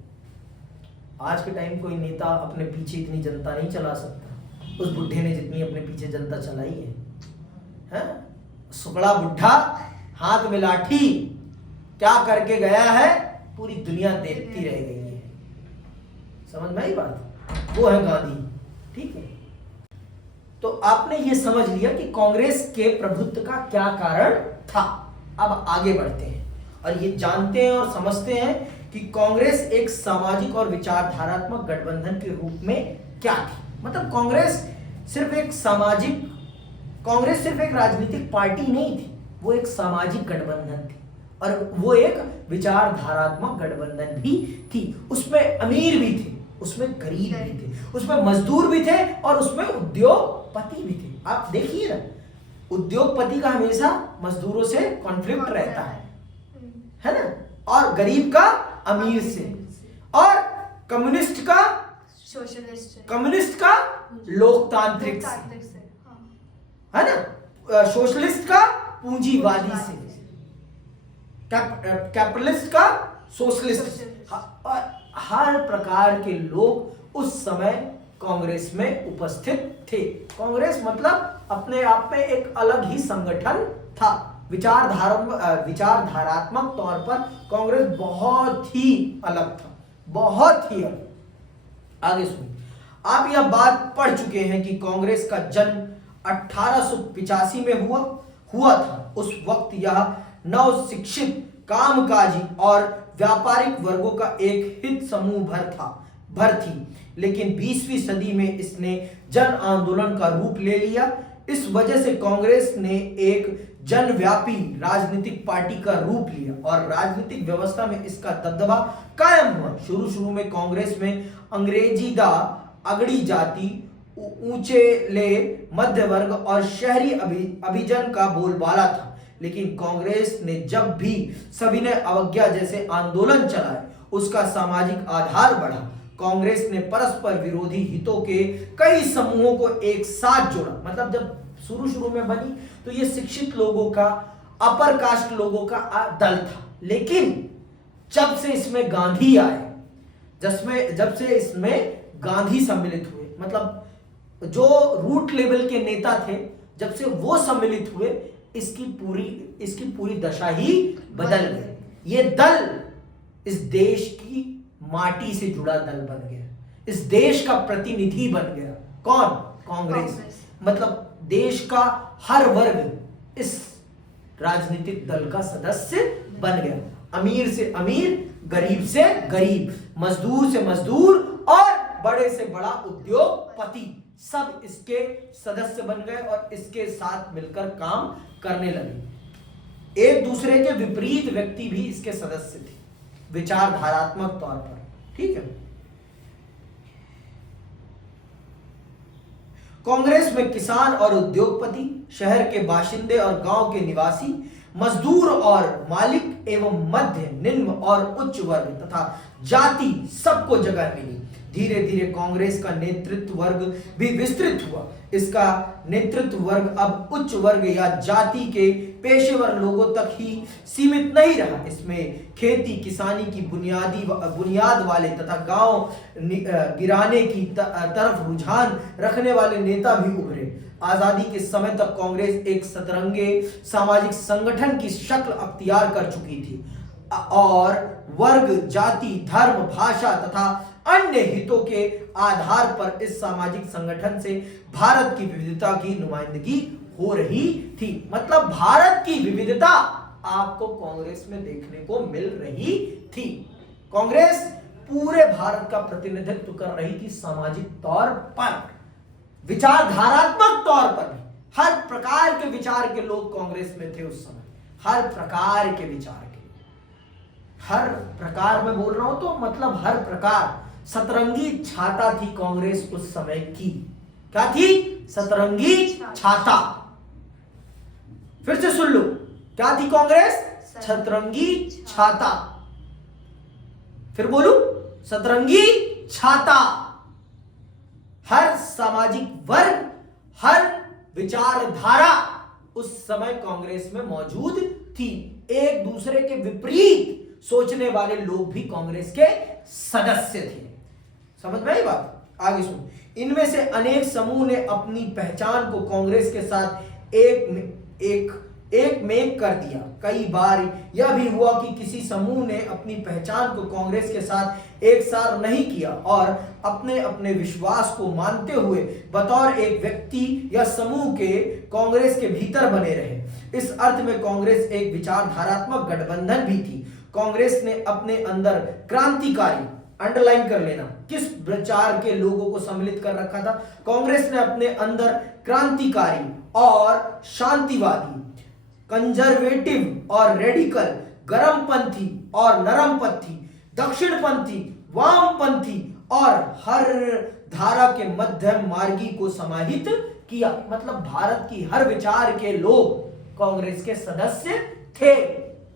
आज के टाइम कोई नेता अपने पीछे इतनी जनता नहीं चला सकता। उस बुढ़े ने जितनी अपने पीछे जनता चलाई है? सुकड़ा बुढ़ा, हाथ में लाठी, क्या करके गया है पूरी दुनिया देखती रह गई है। समझ में आई बात? वो है गांधी। ठीक है, तो आपने ये समझ लिया कि कांग्रेस के प्रभुत्व का क्या कारण था। अब आगे बढ़ते हैं और ये जानते हैं और समझते हैं कि कांग्रेस एक सामाजिक और विचारधारात्मक गठबंधन के रूप में क्या थी। मतलब कांग्रेस सिर्फ एक राजनीतिक पार्टी नहीं थी, वो एक सामाजिक गठबंधन थी और वो एक विचारधारात्मक गठबंधन भी थी। उसमें अमीर भी थे, उसमें गरीब भी थे, उसमें मजदूर भी थे और उसमें उद्योगपति भी थे। आप देखिए ना, उद्योगपति का हमेशा मजदूरों से कॉन्फ्लिक्ट रहता है ना, और गरीब का अमीर से, और कम्युनिस्ट का सोशलिस्ट, कम्युनिस्ट का लोकतांत्रिक से, है ना, सोशलिस्ट का पूंजीवादी से, कैपिटलिस्ट का सोशलिस्ट। हर प्रकार के लोग उस समय कांग्रेस में उपस्थित थे। कांग्रेस मतलब अपने आप में एक अलग ही संगठन था। विचारधारात्मक तौर पर कांग्रेस बहुत ही अलग था, बहुत ही अलग। आगे सुनिए, आप यह बात पढ़ चुके हैं कि कांग्रेस का जन्म 1885 में हुआ था। उस वक्त यह नव शिक्षित, कामकाजी और व्यापारिक वर्गों का एक हित समूह भर थी, लेकिन 20वीं सदी में इसने जन आंदोलन का रूप ले लिया। इस वजह से कांग्रेस ने एक जनव्यापी राजनीतिक पार्टी का रूप लिया और राजनीतिक व्यवस्था में इसका दबदबा कायम हुआ। शुरू में कांग्रेस में अंग्रेजीदा, अगड़ी जाति, ऊंचे ले, मध्य वर्ग और शहरी अभिजन का बोलबाला था, लेकिन कांग्रेस ने जब भी सविनय अवज्ञा जैसे आंदोलन चलाए, उसका सामाजिक आधार बढ़ा। कांग्रेस ने परस्पर विरोधी हितों के कई समूहों को एक साथ जोड़ा। मतलब जब शुरू में बनी तो ये शिक्षित लोगों का, अपर कास्ट लोगों का दल था, लेकिन जब से इसमें गांधी आए, जब से इसमें गांधी सम्मिलित हुए, मतलब जो रूट लेवल के नेता थे, जब से वो सम्मिलित हुए, इसकी पूरी दशा ही बदल गई। ये दल इस देश की माटी से जुड़ा दल बन गया, इस देश का प्रतिनिधि बन गया। कौन? कांग्रेस। मतलब देश का हर वर्ग इस राजनीतिक दल का सदस्य बन गया। अमीर से अमीर, गरीब से गरीब, मजदूर से मजदूर और बड़े से बड़ा उद्योगपति सब इसके सदस्य बन गए और इसके साथ मिलकर काम करने लगे। एक दूसरे के विपरीत व्यक्ति भी इसके सदस्य थे विचारधारात्मक तौर पर। ठीक है, कांग्रेस में किसान और उद्योगपति, शहर के बाशिंदे और गांव के निवासी, मजदूर और मालिक एवं मध्य, निम्न और उच्च वर्ग तथा जाति सबको जगह मिली। धीरे धीरे कांग्रेस का नेतृत्व वर्ग भी विस्तृत हुआ। इसका नेतृत्व वर्ग अब उच्च वर्ग या जाति के पेशेवर लोगों तक ही सीमित नहीं रहा। इसमें खेती किसानी की बुनियाद वाले तथा गांव गिराने की तरफ रुझान रखने वाले नेता भी उभरे। आजादी के समय तक कांग्रेस एक सतरंगे सामाजिक संगठन की शक्ल अख्तियार कर चुकी थी और वर्ग, जाति, धर्म, भाषा तथा अन्य हितों के आधार पर इस सामाजिक संगठन से भारत की विविधता की नुमाइंदगी हो रही थी। मतलब भारत की विविधता आपको कांग्रेस में देखने को मिल रही थी। कांग्रेस पूरे भारत का प्रतिनिधित्व कर रही थी सामाजिक तौर पर, विचारधारात्मक तौर पर भी। हर प्रकार के विचार के लोग कांग्रेस में थे उस समय, हर प्रकार के विचार के, हर प्रकार में बोल रहा हूं तो मतलब हर प्रकार। सतरंगी छाता थी कांग्रेस उस समय की। क्या थी? सतरंगी छाता। फिर से सुन लो, क्या थी कांग्रेस? सतरंगी छाता। फिर बोलू, सतरंगी छाता। हर सामाजिक वर्ग, हर विचारधारा उस समय कांग्रेस में मौजूद थी। एक दूसरे के विपरीत सोचने वाले लोग भी कांग्रेस के सदस्य थे। समझ में आई बात? आगे सुन। इनमें से अनेक समूह ने अपनी पहचान को कांग्रेस के साथ एक में कर दिया। कई बार यह भी हुआ कि किसी समूह ने अपनी पहचान को कांग्रेस के साथ एक साथ नहीं किया और अपने अपने विश्वास को मानते हुए बतौर एक व्यक्ति या समूह के कांग्रेस के भीतर बने रहे। इस अर्थ में कांग्रेस एक विचारधारात्मक गठबंधन भी थी। कांग्रेस ने अपने अंदर क्रांतिकारी, अंडरलाइन कर लेना, किस विचार के लोगों को सम्मिलित कर रखा था? कांग्रेस ने अपने अंदर क्रांतिकारी और शांतिवादी, कंजर्वेटिव और रेडिकल, गर्मपंथी और नरमपंथी, दक्षिणपंथी, वामपंथी और हर धारा के मध्यम मार्गी को समाहित किया। मतलब भारत की हर विचार के लोग कांग्रेस के सदस्य थे।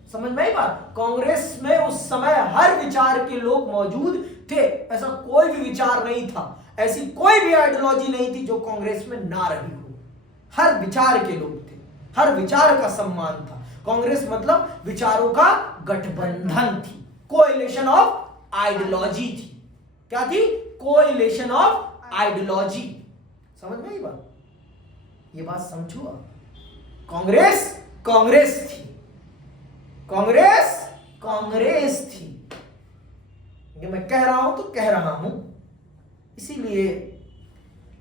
समझ में आई बात? कांग्रेस में उस समय हर विचार के लोग मौजूद थे। ऐसा कोई भी विचार नहीं था, ऐसी कोई भी आइडियोलॉजी नहीं थी जो कांग्रेस में ना रही हो। हर विचार के लोग थे, हर विचार का सम्मान था। कांग्रेस मतलब विचारों का गठबंधन थी, कोएलिशन ऑफ आइडियोलॉजी थी। क्या थी? Coalition of ideology. समझ में आई बात? ये बात समझो आप। कांग्रेस कांग्रेस थी, कांग्रेस कांग्रेस थी। ये मैं कह रहा हूं तो कह रहा हूं, इसीलिए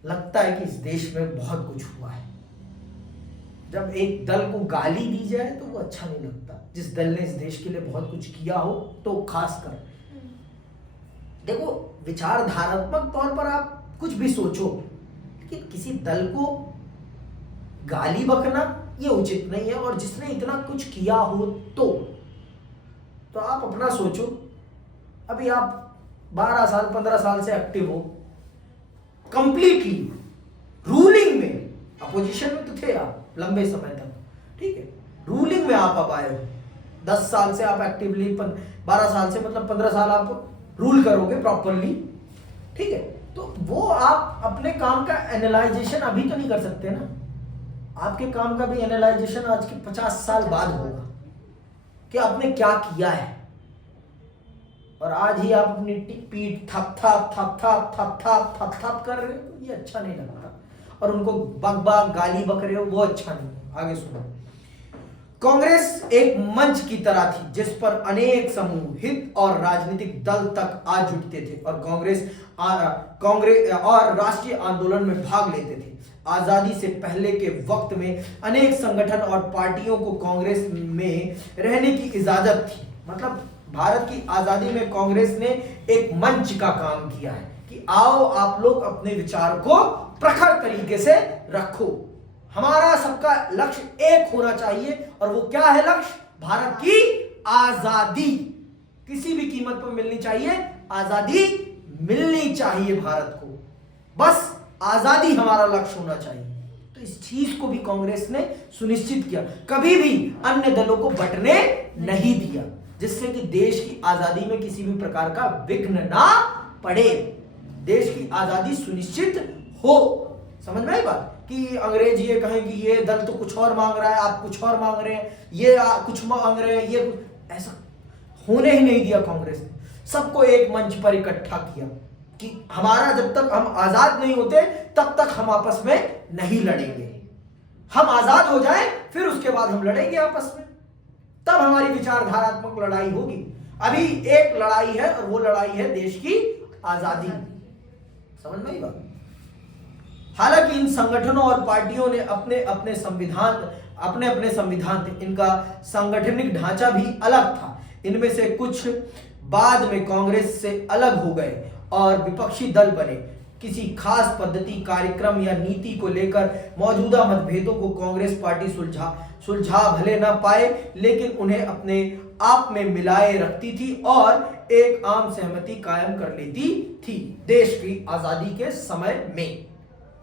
लगता है कि इस देश में बहुत कुछ हुआ है। जब एक दल को गाली दी जाए तो वो अच्छा नहीं लगता। जिस दल ने इस देश के लिए बहुत कुछ किया हो तो खास कर देखो, विचारधारात्मक तौर पर आप कुछ भी सोचो, लेकिन किसी दल को गाली बकना ये उचित नहीं है। और जिसने इतना कुछ किया हो तो आप अपना सोचो। अभी आप 12 साल 15 साल से एक्टिव हो, कंप्लीटली रूलिंग में, अपोजिशन में तो थे आप लंबे समय तक, ठीक है, रूलिंग में आप अब आए हो। 10 साल से आप एक्टिवली, 12 साल से मतलब 15 साल आप रूल करोगे प्रॉपरली, ठीक है। तो वो आप अपने काम का एनालाइजेशन अभी तो नहीं कर सकते ना। आपके काम का भी एनालाइजेशन आज के 50 साल बाद होगा कि आपने क्या किया है। और आज ही आप अपनी पीठ थप थप थप थप थप थप थप थप कर रहे हो तो ये अच्छा नहीं लगता। और उनको बक गाली बक रहे हो, वो अच्छा नहीं। आगे सुनो। कांग्रेस एक मंच की तरह थी जिस पर अनेक समूह, हित और राजनीतिक दल तक आ जुटते थे और कांग्रेस और राष्ट्रीय आंदोलन में भाग लेते थे। आजादी से पहले के वक्त में अनेक संगठन और पार्टियों को कांग्रेस में रहने की इजाजत थी। मतलब भारत की आजादी में कांग्रेस ने एक मंच का काम किया है कि आओ आप लोग अपने विचार को प्रखर तरीके से रखो। हमारा सबका लक्ष्य एक होना चाहिए और वो क्या है लक्ष्य? भारत की आजादी। किसी भी कीमत पर मिलनी चाहिए, आजादी मिलनी चाहिए भारत को। बस आजादी हमारा लक्ष्य होना चाहिए। तो इस चीज को भी कांग्रेस ने सुनिश्चित किया, कभी भी अन्य दलों को बंटने नहीं दिया, जिससे कि देश की आजादी में किसी भी प्रकार का विघ्न ना पड़े, देश की आजादी सुनिश्चित हो। समझ में आई बात? कि अंग्रेज ये कहें कि ये दल तो कुछ और मांग रहा है, आप कुछ और मांग रहे हैं, ये कुछ मांग रहे हैं, ये ऐसा होने ही नहीं दिया कांग्रेस ने। सबको एक मंच पर इकट्ठा किया, कि हमारा जब तक हम आजाद नहीं होते तब तक हम आपस में नहीं लड़ेंगे। हम आजाद हो जाएं फिर उसके बाद हम लड़ेंगे आपस में, तब हमारी विचारधारात्मक लड़ाई होगी। अभी एक लड़ाई है और वो लड़ाई है देश की आजादी। समझ में आई बात? हालांकि इन संगठनों और पार्टियों ने अपने अपने संविधान थे, इनका सांगठनिक ढांचा भी अलग था। इनमें से कुछ बाद में कांग्रेस से अलग हो गए और विपक्षी दल बने। किसी खास पद्धति, कार्यक्रम या नीति को लेकर मौजूदा मतभेदों को कांग्रेस पार्टी सुलझा भले न पाए, लेकिन उन्हें अपने आप में मिलाए रखती थी और एक आम सहमति कायम कर लेती थी देश की आजादी के समय में।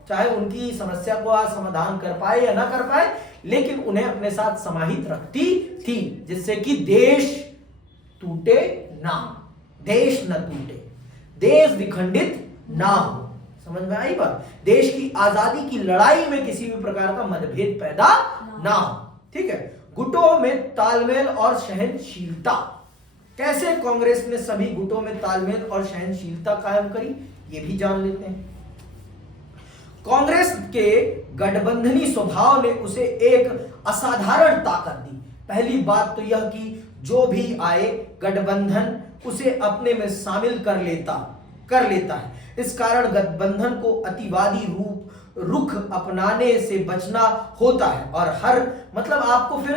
चाहे उनकी समस्या को आज समाधान कर पाए या ना कर पाए, लेकिन उन्हें अपने साथ समाहित रखती थी, जिससे कि देश टूटे ना, देश न टूटे, देश विखंडित ना हो। समझ में आई बात? देश की आजादी की लड़ाई में किसी भी प्रकार का मतभेद पैदा ना हो। ठीक है। गुटों में तालमेल और सहनशीलता। कैसे कांग्रेस ने सभी गुटों में तालमेल और सहनशीलता कायम करी, ये भी जान लेते हैं। कांग्रेस के गठबंधनी स्वभाव ने उसे एक असाधारण ताकत दी। पहली बात तो यह कि जो भी आए गठबंधन उसे अपने में शामिल कर लेता है। इस कारण गठबंधन को अतिवादी रुख अपनाने से बचना होता है और मतलब आपको फिर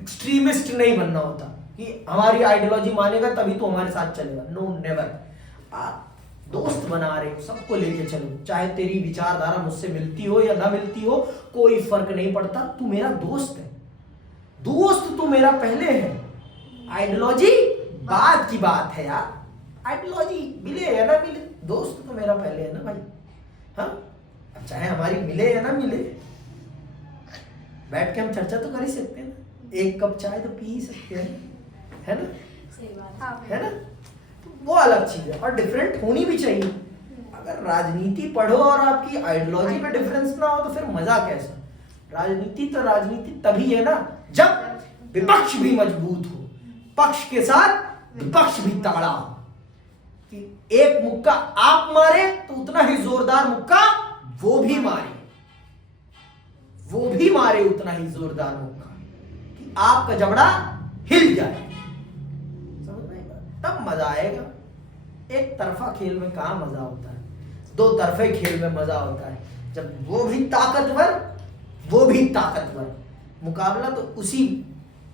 एक्सट्रीमिस्ट नहीं बनना होता कि हमारी आइडियोलॉजी मानेगा तभी तो हमारे साथ चलेगा। No, never. आप दोस्त बना रहे हो, सबको लेके चलो, चाहे तेरी विचारधारा मुझसे मिलती हो या ना मिलती हो, कोई फर्क नहीं पड़ता। तू मेरा दोस्त है, दोस्त तू मेरा पहले है। आइडियोलॉजी बात की बात है यार, आइडियोलॉजी मिले या ना मिले, दोस्त तो मेरा पहले है ना भाई। हाँ, चाहे हमारी मिले या ना मिले, बैठ के हम चर्चा तो कर ही सकते हैं ना, एक कप चाय तो पी ही सकते हैं, है ना? सही बात है ना? तो वो अलग चीज है और डिफरेंट होनी भी चाहिए। अगर राजनीति पढ़ो और आपकी आइडियोलॉजी में डिफरेंस ना हो तो फिर मजा कैसा? राजनीति तभी है ना जब विपक्ष भी मजबूत हो, पक्ष के साथ विपक्ष भी तगड़ा हो। कि एक मुक्का आप मारे तो उतना ही जोरदार मुक्का वो भी मारे उतना ही जोरदार मुक्का कि आपका जबड़ा हिल जाए। समझ में? तब मजा आएगा। एक तरफा खेल में कहां मजा होता है, दो तरफे खेल में मजा होता है। जब वो भी ताकतवर, मुकाबला तो उसी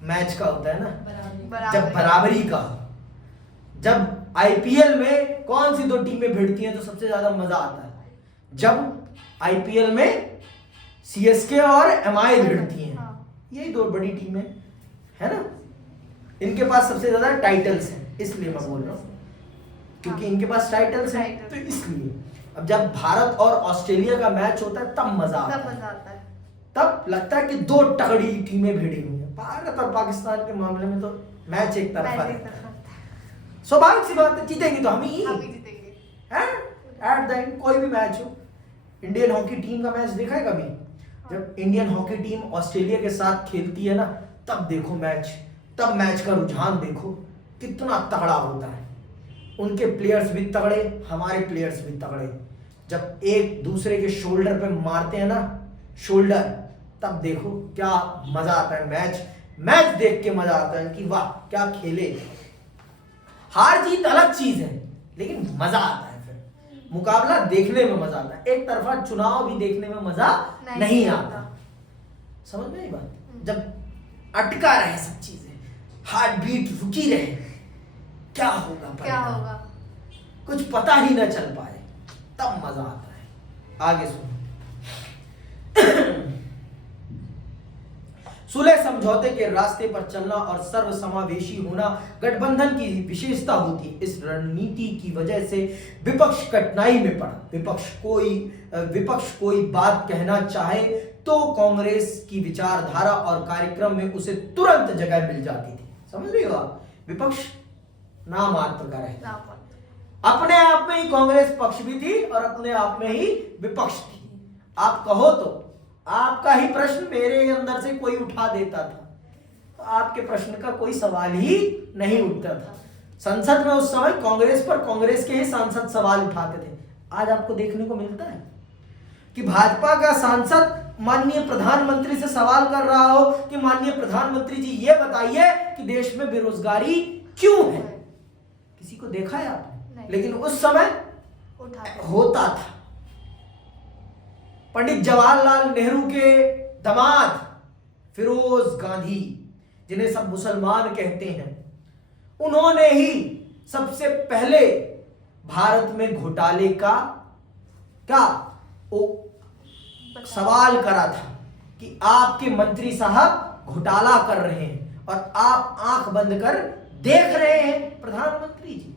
मैच का होता है ना जब बराबरी का। जब आईपीएल में कौन सी दो टीमें भिड़ती हैं तो सबसे ज्यादा मजा आता है? जब आईपीएल में सीएसके और एमआई भिड़ती हैं। यही दो बड़ी टीमें है ना, इनके पास सबसे ज्यादा टाइटल्स हैं, इसलिए मैं बोल रहा हूँ क्योंकि इनके पास टाइटल्स हैं तो इसलिए। अब जब भारत और ऑस्ट्रेलिया का मैच होता है तब मजा आता है, तब लगता है कि दो तगड़ी टीमें भिड़ी हुई हैं। भारत और पाकिस्तान के मामले में तो मैच एक तरफा है। स्वाभाविक सी बात है, जीतेंगे तो हम ही जीतेंगे एट द एंड। कोई भी मैच हो, इंडियन हॉकी टीम का मैच देखा है कभी? जब इंडियन हॉकी टीम ऑस्ट्रेलिया के साथ खेलती है ना, तब देखो तब मैच का रुझान देखो कितना तगड़ा होता है। उनके प्लेयर्स भी तगड़े, हमारे प्लेयर्स भी तगड़े। जब एक दूसरे के शोल्डर पे मारते हैं ना, शोल्डर, तब देखो क्या मजा आता है। मैच देख के मजा आता है कि वाह क्या खेले। हार जीत अलग चीज है लेकिन मजा आता है। फिर मुकाबला देखने में मजा आता है, एक तरफा चुनाव भी देखने में मजा नहीं आता। समझ में आई बात? जब अटका रहे सब चीजें, हार्ट बीट रुकी रहे, क्या होगा कुछ पता ही ना चल पाए, तब मजा आता है। आगे सुनो। सुलह समझौते के रास्ते पर चलना और सर्वसमावेशी होना गठबंधन की विशेषता होती है। इस रणनीति की वजह से विपक्ष कठिनाई में पड़ा। विपक्ष कोई बात कहना चाहे तो कांग्रेस की विचारधारा और कार्यक्रम में उसे तुरंत जगह मिल जाती थी। समझ रही हो आप? विपक्ष नाम मात्र का रहता, अपने आप में ही कांग्रेस पक्ष भी थी और अपने आप में ही विपक्ष थी। आप कहो तो आपका ही प्रश्न मेरे अंदर से कोई उठा देता था तो आपके प्रश्न का कोई सवाल ही नहीं उठता था। संसद में उस समय कांग्रेस पर कांग्रेस के ही सांसद सवाल उठाते थे। आज आपको देखने को मिलता है कि भाजपा का सांसद माननीय प्रधानमंत्री से सवाल कर रहा हो कि माननीय प्रधानमंत्री जी ये बताइए कि देश में बेरोजगारी क्यों है। किसी को देखा है आपने? लेकिन उस समय होता था। पंडित जवाहरलाल नेहरू के दामाद फिरोज गांधी, जिन्हें सब मुसलमान कहते हैं, उन्होंने ही सबसे पहले भारत में घोटाले का सवाल करा था कि आपके मंत्री साहब घोटाला कर रहे हैं और आप आंख बंद कर देख रहे हैं। प्रधानमंत्री जी,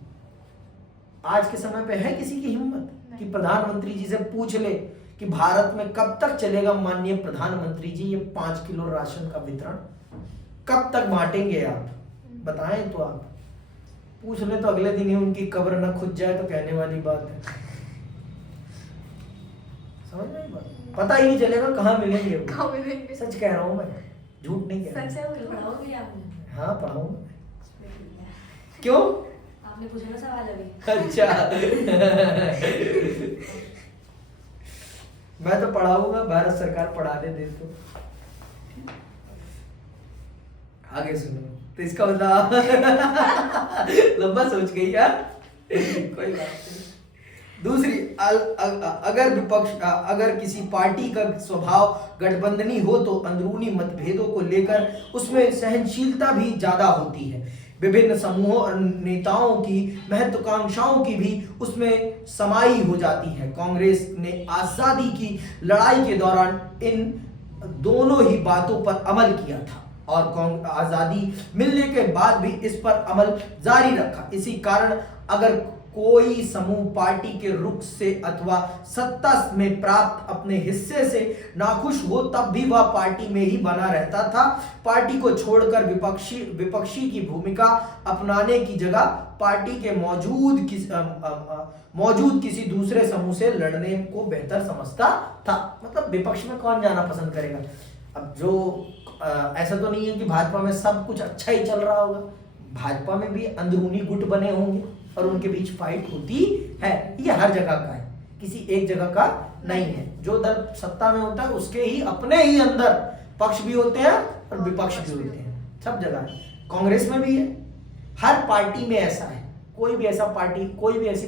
आज के समय पे है किसी की हिम्मत कि प्रधानमंत्री जी से पूछ ले कि भारत में कब तक चलेगा माननीय प्रधानमंत्री जी ये 5 किलो राशन का वितरण, कब तक बांटेंगे आप, बताएं तो आप पूछ ले तो अगले दिन ही उनकी कब्र न खुद जाए तो कहने वाली बात है। समझ में बात? पता ही नहीं चलेगा कहाँ मिलेंगे वो। सच कह रहा हूँ मैं, झूठ नहीं कह रहा। हाँ पढ़ाऊंगा। क्यों? आपने पूछा ना सवाल अभी। अच्छा मैं तो पढ़ाऊंगा, भारत सरकार पढ़ाने दे तो। आगे सुनो तो इसका मतलब लंबा सोच गई यार, कोई बात नहीं। दूसरी, अगर किसी पार्टी का स्वभाव गठबंधनी हो तो अंदरूनी मतभेदों को लेकर उसमें सहनशीलता भी ज्यादा होती है। विभिन्न समूहों और नेताओं की महत्वाकांक्षाओं की भी उसमें समाई हो जाती है। कांग्रेस ने आजादी की लड़ाई के दौरान इन दोनों ही बातों पर अमल किया था और आजादी मिलने के बाद भी इस पर अमल जारी रखा। इसी कारण अगर कोई समूह पार्टी के रुख से अथवा सत्ता में प्राप्त अपने हिस्से से नाखुश हो तब भी वह पार्टी में ही बना रहता था। पार्टी को छोड़कर विपक्षी की भूमिका अपनाने की जगह पार्टी के मौजूद किसी दूसरे समूह से लड़ने को बेहतर समझता था। मतलब विपक्ष में कौन जाना पसंद करेगा? अब जो ऐसा तो नहीं है कि भाजपा में सब कुछ अच्छा ही चल रहा होगा, भाजपा में भी अंदरूनी गुट बने होंगे और उनके बीच फाइट होती है। ये हर जगह का है, किसी एक जगह का नहीं है। जो दल सत्ता में होता है उसके ही अपने ही अंदर पक्ष भी होते हैं और विपक्ष भी होते हैं, सब जगह है। कांग्रेस में भी है, हर पार्टी में ऐसा है। कोई भी ऐसी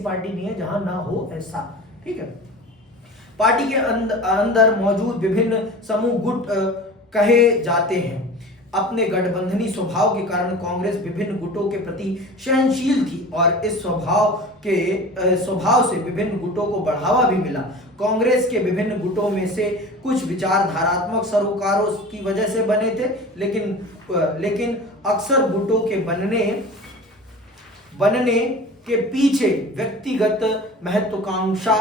पार्टी नहीं है जहां ना हो ऐसा, ठीक है। पार्टी के अंदर मौजूद विभिन्न समूह गुट कहे जाते हैं। अपने गठबंधनी स्वभाव के कारण कांग्रेस विभिन्न गुटों के प्रति सहनशील थी और इस स्वभाव से विभिन्न गुटों को बढ़ावा भी मिला। कांग्रेस के विभिन्न गुटों में से कुछ विचारधारात्मक सरोकारों की वजह से बने थे, लेकिन अक्सर गुटों के बनने के पीछे व्यक्तिगत महत्वाकांक्षा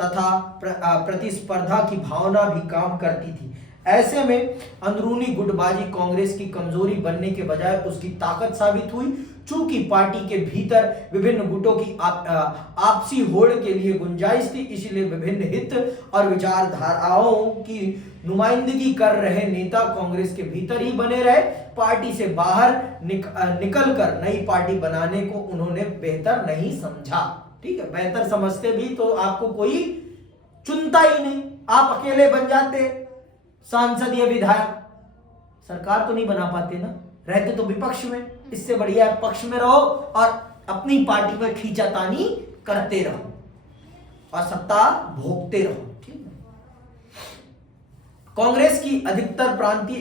तथा प्रतिस्पर्धा की भावना भी काम करती थी। ऐसे में अंदरूनी गुटबाजी कांग्रेस की कमजोरी बनने के बजाय उसकी ताकत साबित हुई। चूंकि पार्टी के भीतर विभिन्न गुटों की आपसी होड़ के लिए गुंजाइश थी, इसलिए विभिन्न हित और विचारधाराओं की नुमाइंदगी कर रहे नेता कांग्रेस के भीतर ही बने रहे। पार्टी से बाहर निकलकर नई पार्टी बनाने को उन्होंने बेहतर नहीं समझा। ठीक है, बेहतर समझते भी तो आपको कोई चुनता ही नहीं, आप अकेले बन जाते सांसद या विधायक, सरकार तो नहीं बना पाते ना, रहते तो विपक्ष में। इससे बढ़िया पक्ष में रहो और अपनी पार्टी में खींचातानी करते रहो और सत्ता भोगते रहो। ठीक है। कांग्रेस की अधिकतर प्रांतीय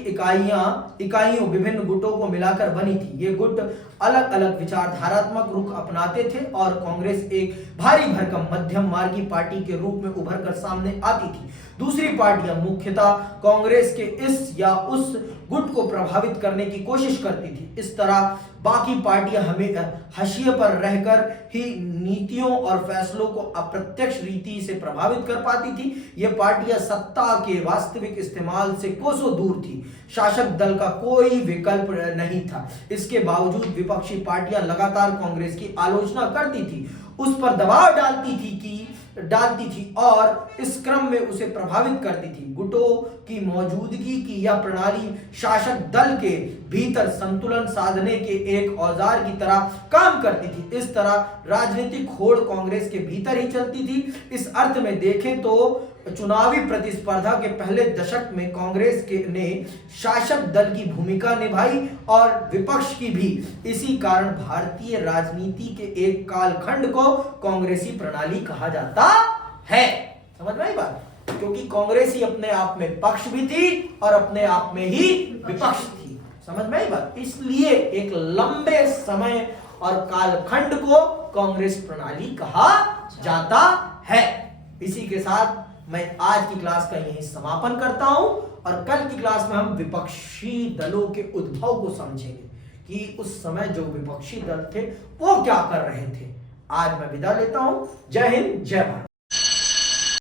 इकाइयों विभिन्न गुटों को मिलाकर बनी थी। ये गुट अलग अलग विचारधारात्मक रुख अपनाते थे और कांग्रेस एक भारी भरकम मध्यम मार्गी पार्टी के रूप में उभर कर सामने आती थी। दूसरी पार्टियां मुख्यतः कांग्रेस के इस या उस गुट को प्रभावित करने की कोशिश करती थी। इस तरह बाकी पार्टियां हमें हाशिए पर रहकर ही नीतियों और फैसलों को अप्रत्यक्ष रीति से प्रभावित कर पाती थी। ये पार्टियां सत्ता के वास्तविक इस्तेमाल से कोसों दूर थी। शासक दल का कोई विकल्प नहीं था। इसके बावजूद विपक्षी पार्टियां लगातार कांग्रेस की आलोचना करती थी, उस पर दबाव डालती थी कि डालती थी और इस क्रम में उसे प्रभावित करती थी। गुटों की मौजूदगी की यह प्रणाली शासक दल के भीतर संतुलन साधने के एक औजार की तरह काम करती थी। इस तरह राजनीतिक होड़ कांग्रेस के भीतर ही चलती थी। इस अर्थ में देखें तो चुनावी प्रतिस्पर्धा के पहले दशक में कांग्रेस के ने शासक दल की भूमिका निभाई और विपक्ष की भी। इसी कारण भारतीय राजनीति के एक कालखंड को कांग्रेसी प्रणाली कहा जाता है। समझ में आई बात? क्योंकि कांग्रेस ही अपने आप में पक्ष भी थी और अपने आप में ही विपक्ष थी। समझ में आई बात? इसलिए एक लंबे समय और कालखंड को कांग्रेस प्रणाली कहा जाता है। इसी के साथ मैं आज की क्लास का यही समापन करता हूं और कल की क्लास में हम विपक्षी दलों के उद्भव को समझेंगे कि उस समय जो विपक्षी दल थे वो क्या कर रहे थे। आज मैं विदा लेता हूं। जय हिंद, जय भारत।